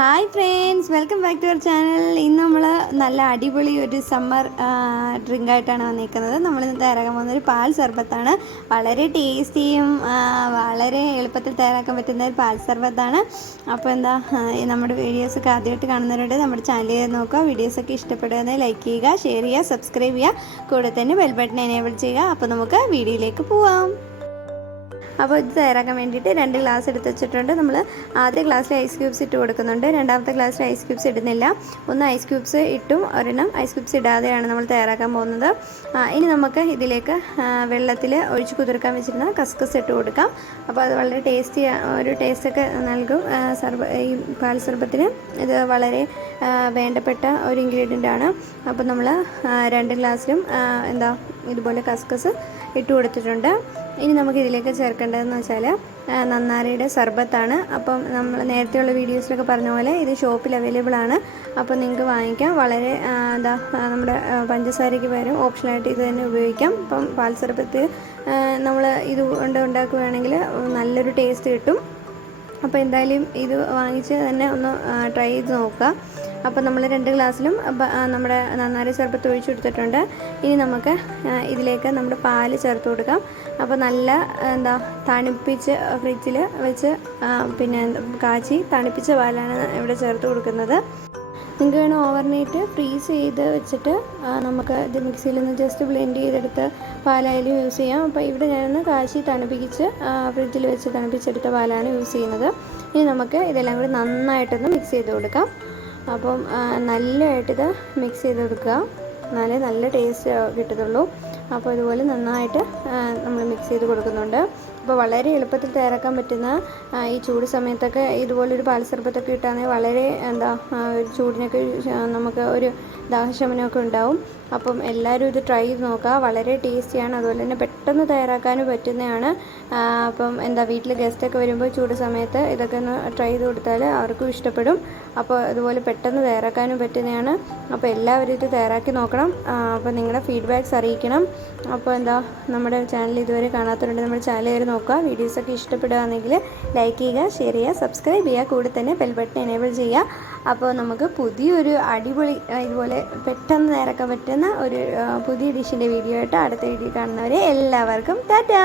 Hi friends, welcome back to our channel. ഇന്ന് നമ്മൾ നല്ല അടിപൊളി ഒരു സമ്മർ ഡ്രിങ്കായിട്ടാണ് വന്നിരിക്കുന്നത്. നമ്മൾ ഇന്ന് തയ്യാറാക്കാൻ പോകുന്ന ഒരു പാൽ സർബത്താണ്. വളരെ ടേസ്റ്റിയും വളരെ എളുപ്പത്തിൽ തയ്യാറാക്കാൻ പറ്റുന്ന ഒരു പാൽ സർബത്താണ്. അപ്പോൾ നമ്മുടെ വീഡിയോസൊക്കെ ആദ്യമായിട്ട് കാണുന്നവരുടെ നമ്മുടെ ചാനൽ നോക്കുക. വീഡിയോസൊക്കെ ഇഷ്ടപ്പെടുകയാണെങ്കിൽ ലൈക്ക് ചെയ്യുക, ഷെയർ ചെയ്യുക, സബ്സ്ക്രൈബ് ചെയ്യുക, കൂടെ തന്നെ ബെൽ ബട്ടൺ എനേബിൾ ചെയ്യുക. അപ്പോൾ നമുക്ക് വീഡിയോയിലേക്ക് പോവാം. അപ്പോൾ ഇത് തയ്യാറാക്കാൻ വേണ്ടിയിട്ട് 2 ഗ്ലാസ് എടുത്ത് വെച്ചിട്ടുണ്ട്. നമ്മൾ ആദ്യ ഗ്ലാസ്സിൽ ഐസ് ക്യൂബ്സ് ഇട്ട് കൊടുക്കുന്നുണ്ട്, രണ്ടാമത്തെ ഗ്ലാസ്സിൽ ഐസ് ക്യൂബ്സ് ഇടുന്നില്ല. ഒന്ന് ഐസ് ക്യൂബ്സ് ഇട്ടും ഒരെണ്ണം ഐസ് ക്യൂബ്സ് ഇടാതെയാണ് നമ്മൾ തയ്യാറാക്കാൻ പോകുന്നത്. ഇനി നമുക്ക് ഇതിലേക്ക് വെള്ളത്തിൽ ഒഴിച്ച് കുതിർക്കാൻ വെച്ചിരുന്ന കസ്കസ് ഇട്ട് കൊടുക്കാം. അപ്പോൾ അത് വളരെ ഒരു ടേസ്റ്റൊക്കെ നൽകും ഈ പാൽ സർബത്തിന്. ഇത് വളരെ വേണ്ടപ്പെട്ട ഒരു ഇൻഗ്രീഡിയൻ്റ് ആണ്. അപ്പോൾ നമ്മൾ 2 ഗ്ലാസ്സിലും ഇതുപോലെ കസ്കസ് ഇട്ട് കൊടുത്തിട്ടുണ്ട്. ഇനി നമുക്ക് ഇതിലേക്ക് ചേർക്കേണ്ടതെന്ന് വെച്ചാൽ നന്നാരിയുടെ സർബത്താണ്. അപ്പം നമ്മൾ നേരത്തെയുള്ള വീഡിയോസിലൊക്കെ പറഞ്ഞ പോലെ ഇത് ഷോപ്പിൽ അവൈലബിൾ ആണ്. അപ്പോൾ നിങ്ങൾക്ക് വാങ്ങിക്കാം. വളരെ നമ്മുടെ പഞ്ചസാരയ്ക്ക് പകരം ഓപ്ഷനായിട്ട് ഇത് തന്നെ ഉപയോഗിക്കാം. അപ്പം പാൽ സർബത്ത് നമ്മൾ ഇത് കൊണ്ട് ഉണ്ടാക്കുകയാണെങ്കിൽ നല്ലൊരു ടേസ്റ്റ് കിട്ടും. അപ്പോൾ എന്തായാലും ഇത് വാങ്ങിച്ച് തന്നെ ഒന്ന് ട്രൈ ചെയ്ത് നോക്കുക. അപ്പോൾ നമ്മൾ 2 ഗ്ലാസ്സിലും നമ്മുടെ നന്നാരി സർബത്ത് ഒഴിച്ചെടുത്തിട്ടുണ്ട്. ഇനി നമുക്ക് ഇതിലേക്ക് നമ്മുടെ പാല് ചേർത്ത് കൊടുക്കാം. അപ്പോൾ നല്ല തണുപ്പിച്ച് ഫ്രിഡ്ജിൽ വെച്ച് കാച്ചി തണുപ്പിച്ച പാലാണ് ഇവിടെ ചേർത്ത് കൊടുക്കുന്നത്. നിങ്ങൾക്ക് വേണം ഓവർനൈറ്റ് ഫ്രീസ് ചെയ്ത് വെച്ചിട്ട് നമുക്ക് ഇത് മിക്സിയിൽ നിന്ന് ജസ്റ്റ് ബ്ലെൻഡ് ചെയ്തെടുത്ത് പാലായാലും യൂസ് ചെയ്യാം. അപ്പോൾ ഇവിടെ ഞാനൊന്ന് കാച്ചി തണുപ്പിച്ച് ഫ്രിഡ്ജിൽ വെച്ച് തണുപ്പിച്ചെടുത്ത പാലാണ് യൂസ് ചെയ്യുന്നത്. ഇനി നമുക്ക് ഇതെല്ലാം കൂടി നന്നായിട്ടൊന്ന് മിക്സ് ചെയ്ത് കൊടുക്കാം. അപ്പം നല്ലതായിട്ടിത് മിക്സ് ചെയ്ത് കൊടുക്കുക, എന്നാലേ നല്ല ടേസ്റ്റ് കിട്ടത്തുള്ളൂ. അപ്പോൾ ഇതുപോലെ നന്നായിട്ട് നമ്മൾ മിക്സ് ചെയ്ത് കൊടുക്കുന്നുണ്ട്. അപ്പോൾ വളരെ എളുപ്പത്തിൽ തയ്യാറാക്കാൻ പറ്റുന്ന ഈ ചൂട് സമയത്തൊക്കെ ഇതുപോലൊരു പാൽ സർബത്തൊക്കെ ഇട്ടാണെങ്കിൽ വളരെ ഒരു ചൂടിനൊക്കെ നമുക്ക് ഒരു ദാഹശമനമൊക്കെ ഉണ്ടാവും. അപ്പം എല്ലാവരും ഇത് ട്രൈ ചെയ്ത് നോക്കുക. വളരെ ടേസ്റ്റിയാണ്, അതുപോലെ തന്നെ പെട്ടെന്ന് തയ്യാറാക്കാനും പറ്റുന്നതാണ്. അപ്പം വീട്ടിൽ ഗസ്റ്റൊക്കെ വരുമ്പോൾ ചൂട് സമയത്ത് ഇതൊക്കെ ഒന്ന് ട്രൈ ചെയ്ത് കൊടുത്താൽ അവർക്കും ഇഷ്ടപ്പെടും. അപ്പോൾ അതുപോലെ പെട്ടെന്ന് തയ്യാറാക്കാനും പറ്റുന്നതാണ്. അപ്പോൾ എല്ലാവരും ഇത് തയ്യാറാക്കി നോക്കണം. അപ്പോൾ നിങ്ങളുടെ ഫീഡ്ബാക്ക്സ് അറിയിക്കണം. അപ്പോൾ നമ്മുടെ ചാനൽ ഇതുവരെ കാണാത്തവരുണ്ട്, നമ്മുടെ ചാനൽ കയറി നോക്കുക. വീഡിയോസൊക്കെ ഇഷ്ടപ്പെടുകയാണെങ്കിൽ ലൈക്ക് ചെയ്യുക, ഷെയർ ചെയ്യുക, സബ്സ്ക്രൈബ് ചെയ്യുക, കൂടെ തന്നെ ബെൽ ബട്ടൺ എനേബിൾ ചെയ്യുക. അപ്പോൾ നമുക്ക് പുതിയൊരു അടിപൊളി ഇതുപോലെ പെട്ടെന്ന് തയ്യാറാക്കാൻ പറ്റുന്ന ഒരു പുതിയ ഡിഷിൻ്റെ വീഡിയോ ആയിട്ട് അടുത്ത വീഡിയോ കാണുന്നവരെ എല്ലാവർക്കും ടാറ്റാ.